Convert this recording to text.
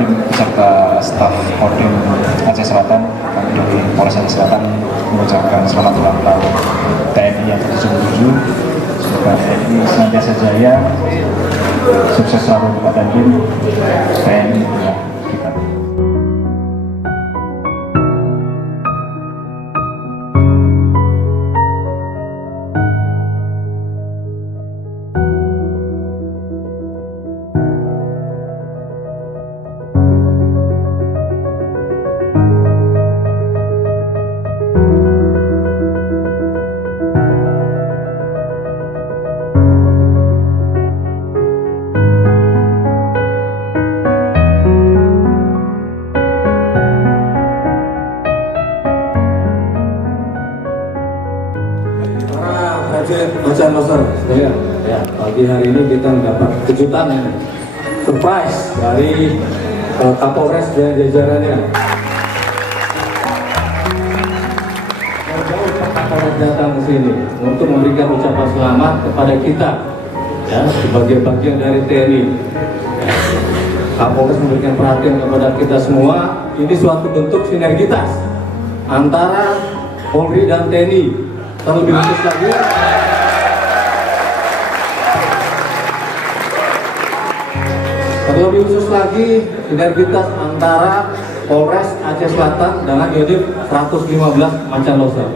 Dandim beserta staf Kodim Aceh Selatan, kami dari Polres Aceh Selatan mengucapkan selamat ulang tahun TNI yang ke-77. Semoga TNI senantiasa jaya, sukses selalu Pak Dandim. TNI ya kita. Macan Loser, ya, pagi hari ini kita mendapat kejutan ya, surprise dari Kapolres dan jajarannya. Jauh Pak Kapolres datang ke sini untuk memberikan ucapan selamat kepada kita, ya, sebagai bagian dari TNI. Ya. Kapolres memberikan perhatian kepada kita semua. Ini suatu bentuk sinergitas antara Polri dan TNI. Terlebih khusus lagi. Terlebih khusus lagi, sinergitas antara Polres Aceh Selatan dengan Yonif 115 Macan Loser.